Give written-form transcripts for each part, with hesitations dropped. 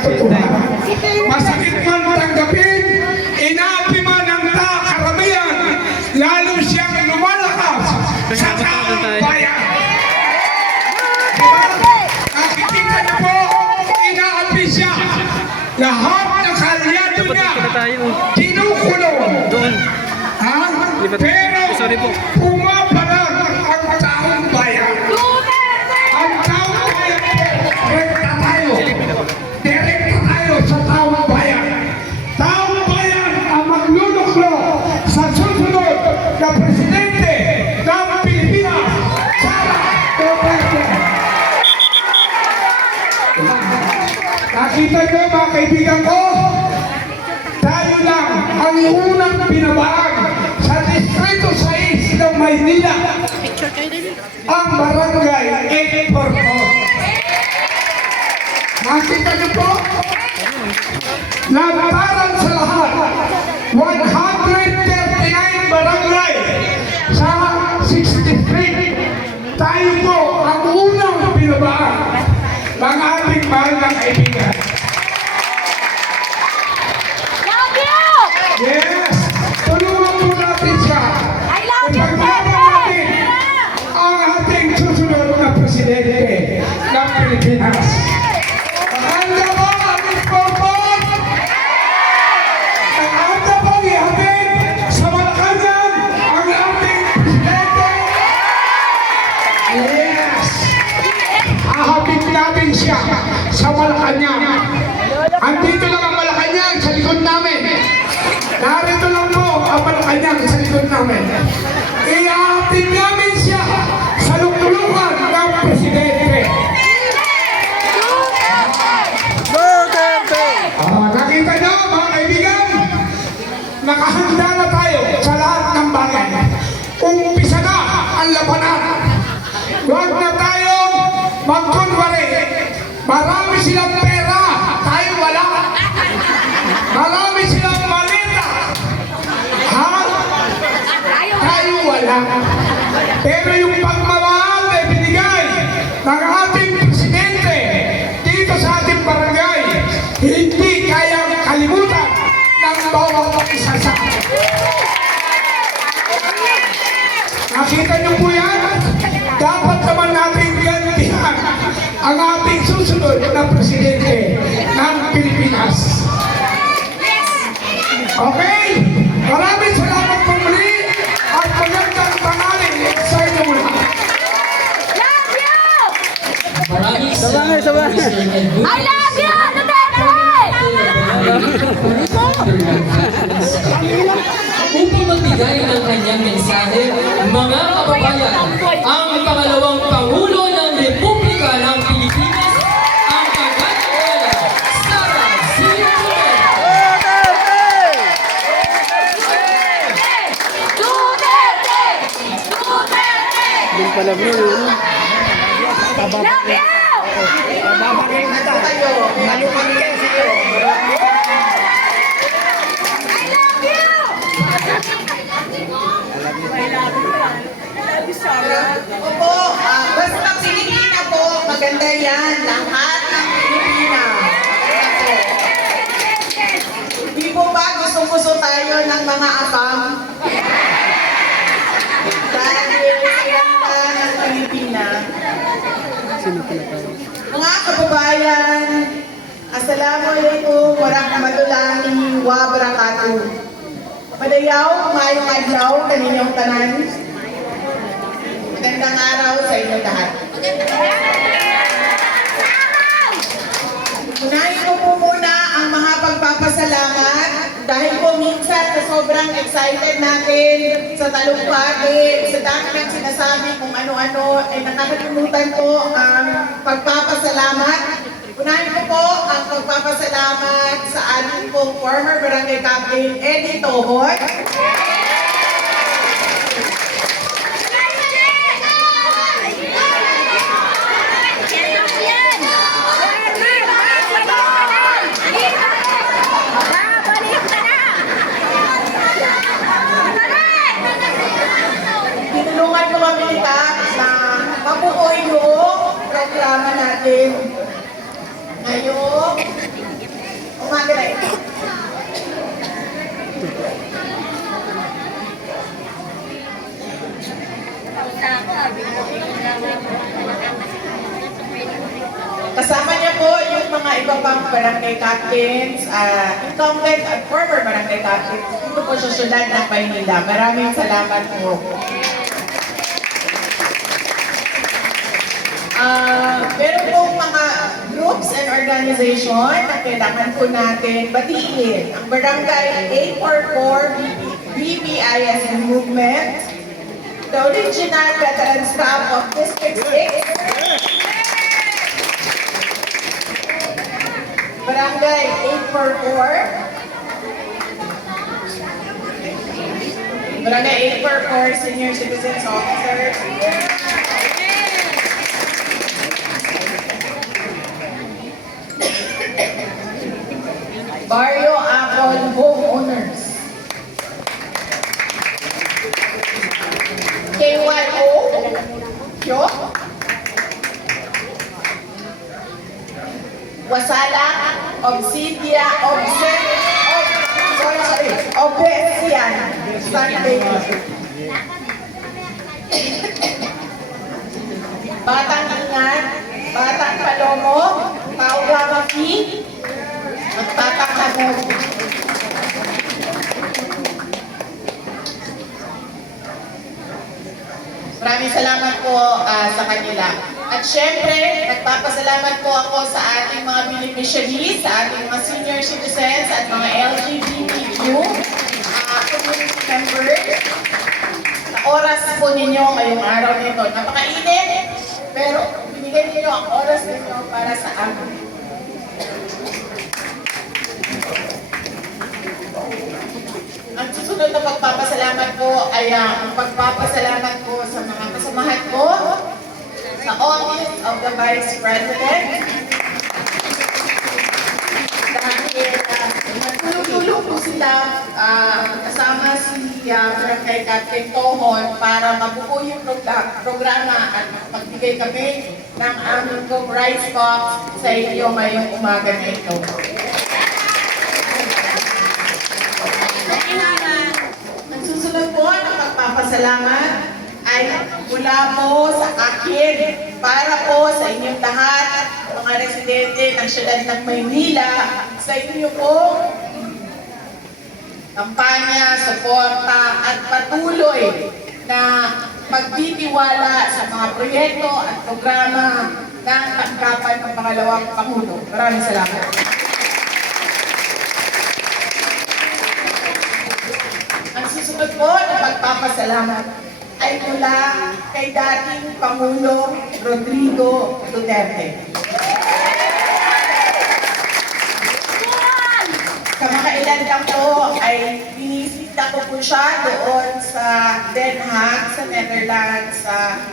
katotohanan. Masakit man tanggapin, inaapi man ng karamihan, lalo siyang lumalakas sa taong bayan. Diba? Nakikita niyo po, inaapi siya. Lahat ng kalyado niya, kinukulong. Ha? Pero, pumapalag ang taong bayan. Ang taong bayan po, direkta tayo. Direkta tayo sa taong bayan. Taong bayan ang magluluklo sa susunod na presidente ng Pilipinas, Sara Duterte. Nakita niyo mga kaibigan ko, tayo lang ang unang pinabaan sa Distrito 6 ng Maynila, ang Barangay 844. Nakita niyo po, lantaran sa lahat, 139 barangay sa 63. Tayo po ang unang pinabaan ng ating mahal na kaibigan. Yes! Tulungan po natin siya. Ipaglaban natin ang ating susunod na presidente ng Pilipinas. Handa ba ang ating pagpapag? Handa ba ihatid sa Malacanang ang ating presidente? Yes! Hahatid natin siya sa Malacanang. Andito lang ang Malacanang sa likod namin. Narito lang po ang Malacanang sa likod namin. Ihahatid namin siya sa lukulukan ng presidente. Nakita niyo mga kaibigan, nakahanda na tayo sa lahat ng bagay. Umpisa na ang labanan. Huwag na tayong magkunwari. Marami silang pera, tayo wala. Marami silang malita, tayo wala. Pero yung pagmamahal na binigay ng ating presidente dito sa ating barangay, hindi kayang kalimutan ng bawat isa sa atin. Nakita niyo po yan? Dapat naman natin gantihan ang ating susunod na presidente ng Pilipinas. Okay? Maraming salamat po muli at magandang tanghali sa inyo mula. Love you! Maraming Sabay! I love you! Upang magbigay ng kanyang mensahe, mga kababayan, ang pangalawang Pangulo ng Republika ng Pilipinas, ang Pagkakawala, Sara C. Duterte! Yung pala bro, yun. Love you! Babagay na tayo. Malupang kayo sa'yo. I love you! Opo, basta Pilipina po, maganda yan. Lahat ng Pilipina. Di po ba gusto-gusto tayo ng mga abang? Dahil sa ganda ng Pilipina. Sino pala tayo? Mga kababayan, Assalamualaikum warahmatullahi wabarakatuh. Madayaw, mayong adlaw, kaninyong tanan. Magandang araw sa inyo lahat. Unahin ko po muna ang mga pagpapasalamat dahil po minsan na sobrang excited natin sa talumpati, sa dami ng sinasabi kung ano-ano, ay nakakalimutan po ang pagpapasalamat. Unahin ko po ang pagpapasalamat sa ating pong former Barangay Captain Eddie Tohon. Tinulungan ko kami ni Kat na mabuoy yung programa natin ngayong mga ganay. Kasama niya po yung mga iba pang barangay captains, incumbent at former barangay captains. Dito po sa syudad ng Maynila. Maraming salamat po. Meron pong mga groups and organization na kailangan po natin batiin. Ang Barangay 844 BPIS Movement, the original veteran staff of District 6, Barangay 844, Barangay 844 Senior Citizens Officers, Barrio Acol Homeowners, KYO, Kyo, Wasalak, Obsidia, Obesian, Sunday, Batang Ingat, Batang Palomo, Paugamaki, at Batang Hamog. Maraming salamat po sa kanila. At syempre, nagpapasalamat po ako sa ating mga beneficiaries, sa ating mga senior citizens at mga LGBTQ community members. Sa oras po ninyo ngayong araw nito. Napakainit, pero binigay niyo ang oras ninyo para sa amin. Ang susunod na pagpapasalamat ko ay ang pagpapasalamat ko sa mga kasamahan ko sa Office of the Vice President. Dahil nagtulong-tulong po sila kasama si Barangay Captain Tohon para mabuo yung programa at magbigay kami ng aming rice box sa inyo ngayong umaga na ito. Ang susunod po na pagpapasalamat ay mula po sa akin para po sa inyong lahat, mga residente ng siyudad ng Maynila, sa inyo po kampanya, suporta at patuloy na pagtitiwala sa mga proyekto at programa ng tanggapan ng pangalawang Pangulo. Maraming salamat. Ang susunod po na pagpapasalamat ay mula kay dating Pangulo Rodrigo Duterte. Kamakailan lang po ay binisita ko po siya doon sa Den Haag, sa Netherlands.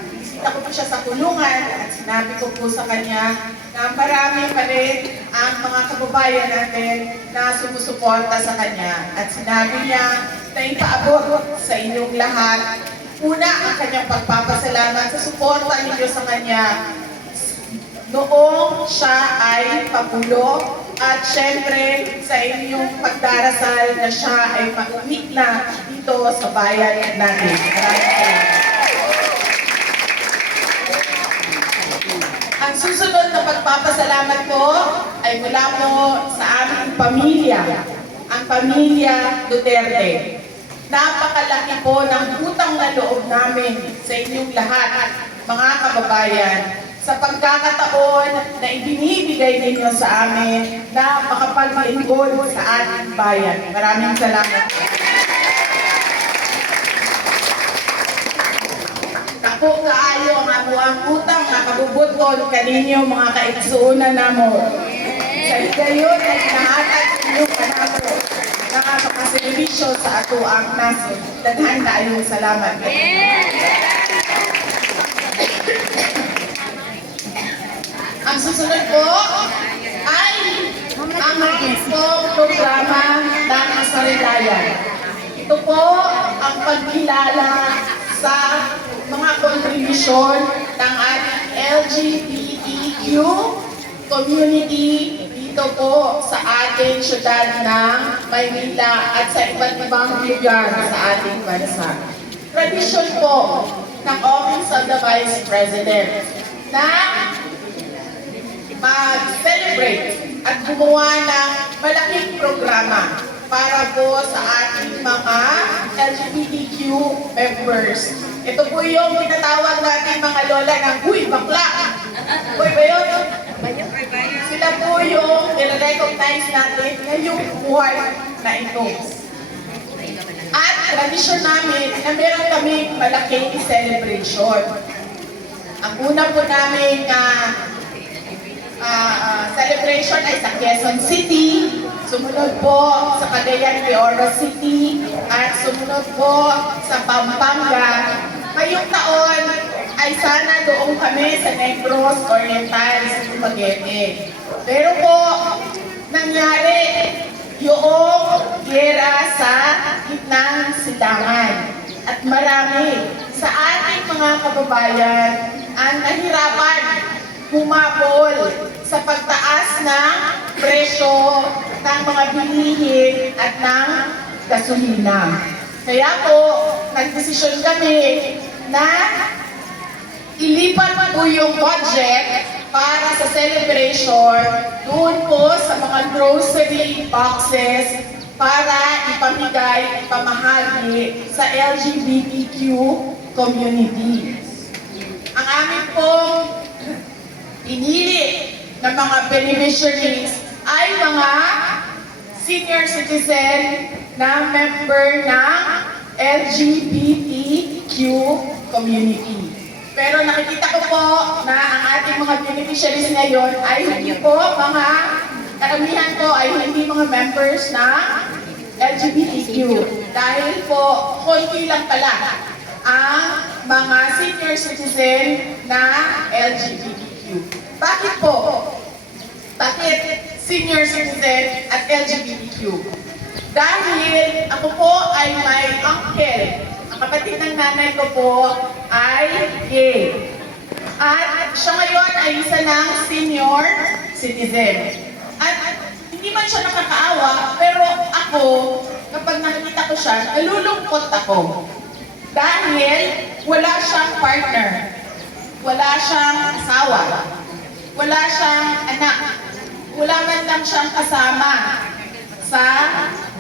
Binisita ko po siya sa kulungan at sinabi ko po sa kanya na marami pa rin ang mga kababayan natin na sumusuporta sa kanya. At sinabi niya na ipaabot sa inyong lahat. Una, ang kanyang pagpapasalamat sa suporta ninyo sa kanya noong siya ay Pangulo at syempre sa inyong pagdarasal na siya ay mauwi na dito sa bayan natin. Maraming salamat. Ang susunod na pagpapasalamat ko ay mula po sa aming pamilya, ang pamilya Duterte. Napakalaki po ng utang na loob namin sa inyong lahat, mga kababayan, sa pagkakataon na ibinibigay ninyo sa amin na makapaglingkod sa ating bayan. Maraming salamat. Ako kaayo ang abuang utang na kabubuton kaninyo mga kaigsuunan namo. Sa igayon ay nahatag inyong kanamo nakapakaservisyo sa ato ang nasod. Daghan kayong salamat. Ang susunod po ay ang magiging programa ng Sarilayan. Ito po ang pagkilala sa mga kontribusyon ng ating LGBTQ community dito po sa sa ating syudad ng Maynila at sa iba't ibang lugar sa ating bansa. Tradisyon po ng Office of the Vice President na mag-celebrate at gumawa ng malaking programa para po sa ating mga LGBTQ members. Ito po yung tinatawag natin mga lola ng, "Uy, bakla!" Uy, ba yun? Sila po yung nire-recognize natin ngayong buhay na ito. At tradisyon namin na meron kaming malaking celebration. Ang una po namin celebration ay sa Quezon City, sumunod po sa Cagayan de Oro City, at sumunod po sa Pampanga. Ngayong taon ay sana doon kami sa Negros Oriental, sa Dumaguete. Pero po, nangyari yung giyera sa gitnang silangan. At marami sa ating mga kababayan ang nahirapan humabol sa pagtaas ng presyo ng mga bilihin at ng gasolina. Kaya po, nagdesisyon kami na ilipat po yung budget para sa celebration doon po sa mga grocery boxes para ipamigay, ipamahagi sa LGBTQ community. Ang amin pong pinili ng mga beneficiaries ay mga senior citizen na member ng LGBTQ community. Pero nakikita ko po na ang ating mga beneficiaries ngayon ay hindi po mga, karamihan po ay hindi mga members ng LGBTQ. Dahil po, konti lang pala ang mga senior citizen na LGBTQ. Bakit po? Bakit senior citizen at LGBTQ? Dahil ako po ay may uncle. Ang kapatid ng nanay ko po ay gay. At siya ngayon ay isa ng senior citizen. At hindi man siya nakakaawa, pero ako, kapag nakikita ko siya, nalulungkot ako. Dahil wala siyang partner. Wala siyang asawa. Wala siyang anak. Wala man lang siyang kasama sa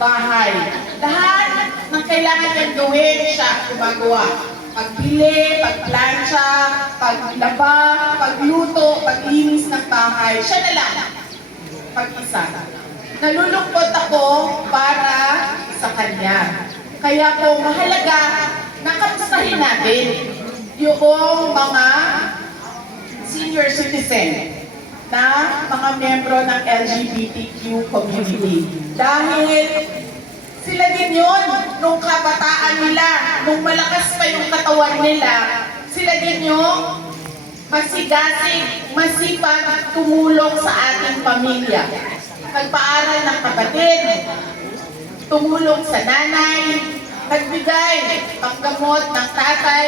bahay. Lahat ng kailangan niyang gawin siya gumagawa. Pagbili, pagplansya, paglaba, pagluto, paglinis ng bahay. Siya na lang. Pag-isa. Nalulungkot ako para sa kanya. Kaya po mahalaga na kamustahin natin yung mga senior citizen na mga miyembro ng LGBTQ community. Dahil sila din yun, nung kabataan nila, nung malakas pa yung katawan nila, sila din yung masigasig, masipag tumulong sa ating pamilya. Nagpaaral ng kapatid, tumulong sa nanay, nagbigay panggamot ng tatay,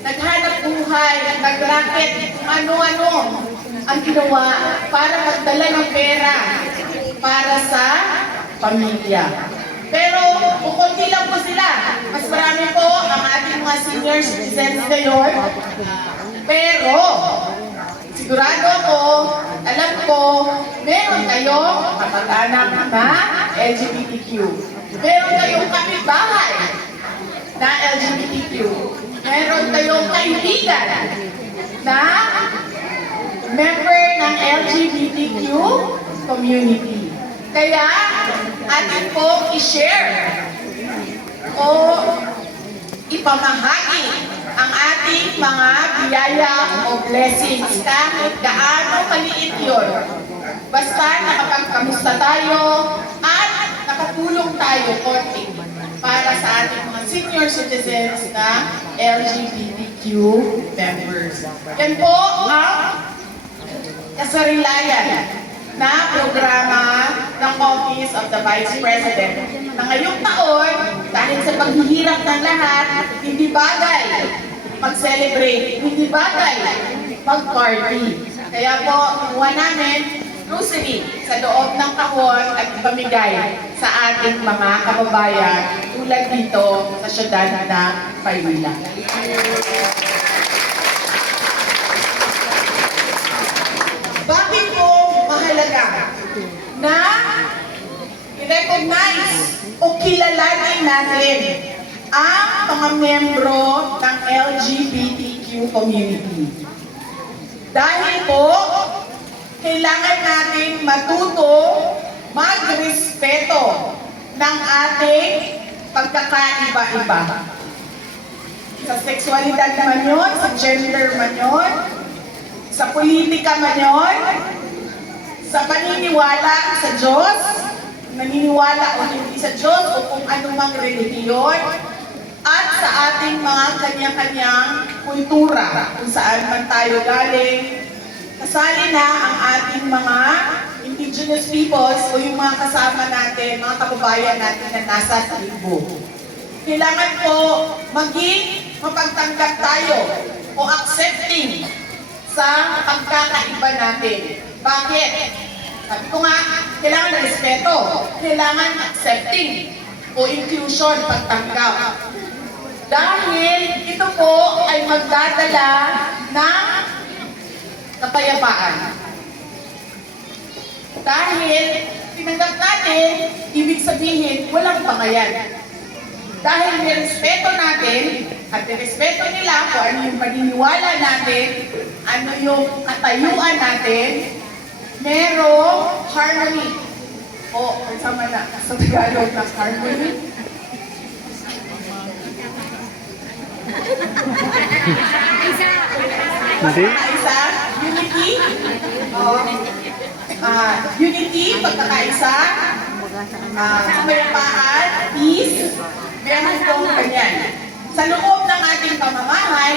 naghanap buhay, nagraket, ano-ano ang ginawa para magdala ng pera para sa pamilya. Pero kukunti lang po sila. Mas marami po ang ating mga senior citizens ngayon. Pero sigurado ako, alam ko, meron kayong kapag-anak na LGBTQ. Meron kayong kapitbahay na LGBTQ. Meron kayong kaibigan na member ng LGBTQ community. Kaya, atin po i-share o ipamahagi ang ating mga biyaya o blessings kahit gaano kaliit yun. Basta nakapagkamusta tayo at nakatulong tayo konti para sa ating mga senior citizens na LGBTQ members. Yan po ang kasarilayan na programa ng Office of the Vice President na ngayong taon, dahil sa paghihirap ng lahat, hindi bagay mag-celebrate, hindi bagay mag-party. Kaya po, kinuha namin grocery sa loob ng kahon at ipamigay sa ating mga kababayan tulad dito sa syudad ng Maynila. Bakit po mahalaga na i-recognize o kilalanin natin ang mga miyembro ng LGBTQ community? Dahil po, kailangan natin matuto magrespeto ng ating pagkakaiba-iba. Sa sexualidad man yun, sa gender man yun, sa politika man yun, sa paniniwala sa Diyos, naniniwala o hindi sa Diyos o kung anumang relihiyon, at sa ating mga kanya-kanyang kultura, kung saan man tayo galing, kasali na ang ating mga indigenous peoples o yung mga kasama natin, mga kababayan natin na nasa tribo. Kailangan po maging mapagtanggap tayo o accepting sa pagkakaiba natin. Bakit? Sabi ko nga, kailangan ng respeto, kailangan accepting o inclusion, pagtanggap. Dahil ito po ay magdadala ng kapayapaan. Dahil tinanggap natin, ibig sabihin, walang pangayan. Dahil nirespeto natin, at nirespeto nila kung ano yung paniniwala natin, ano yung katayuan natin, merong harmony. O, kasama na sa Tagalog ng harmony. Hindi? Pagkakaisa, unity. Unity, pagkakaisa. Kapayapaan, peace. Meron pong ganyan. Sa loob ng ating pamamahay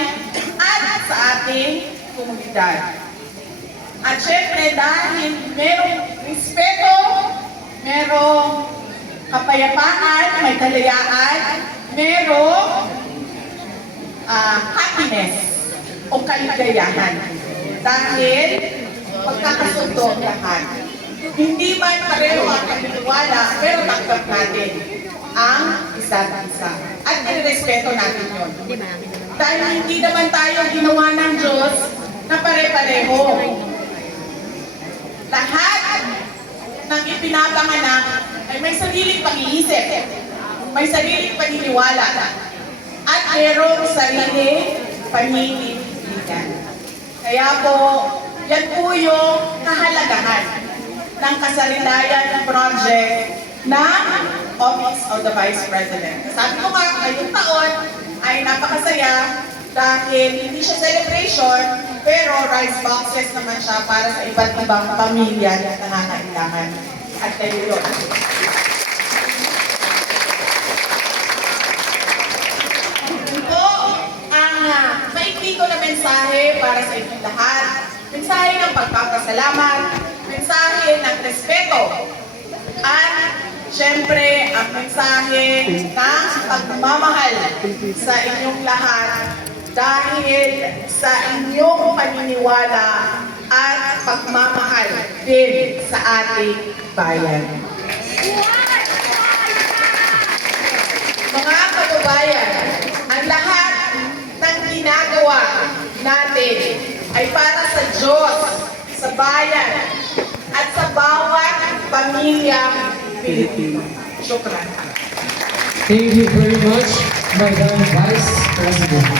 at sa ating komunidad. At syempre, dahil merong respeto, merong kapayapaan, may kalayaan, merong happiness o kaligayahan. Dahil pagkakasundo lahat. Hindi man pareho ang paniniwala, pero tanggap natin ang isa't isa. At nirespeto natin yun. Dahil hindi naman tayo ginawa ng Diyos na pare-pareho. Lahat ng ipinapanganak ay may sariling pag-iisip, may sariling paniniwala, at mayroong sariling paninindigan. Kaya po, yan po yung kahalagahan ng Kasarilayan Project ng Office of the Vice President. Sabi ko nga, ngayong taon ay napakasaya dahil hindi siya celebration, pero rice boxes naman siya para sa iba't ibang pamilya na nangangailangan. At kayo yun. Ito ang maikli ko na mensahe para sa inyong lahat. Mensahe ng pagpapasalamat, mensahe ng respeto, at syempre ang mensahe ng pagmamahal sa inyong lahat dahil sa inyong paniniwala at pagmamahal din sa ating bayan. Mga kababayan, ang lahat ng ginagawa natin ay para sa Diyos, sa bayan, at sa bawat pamilyang Pilipino. Shukran. Thank you very much, Madam Vice President.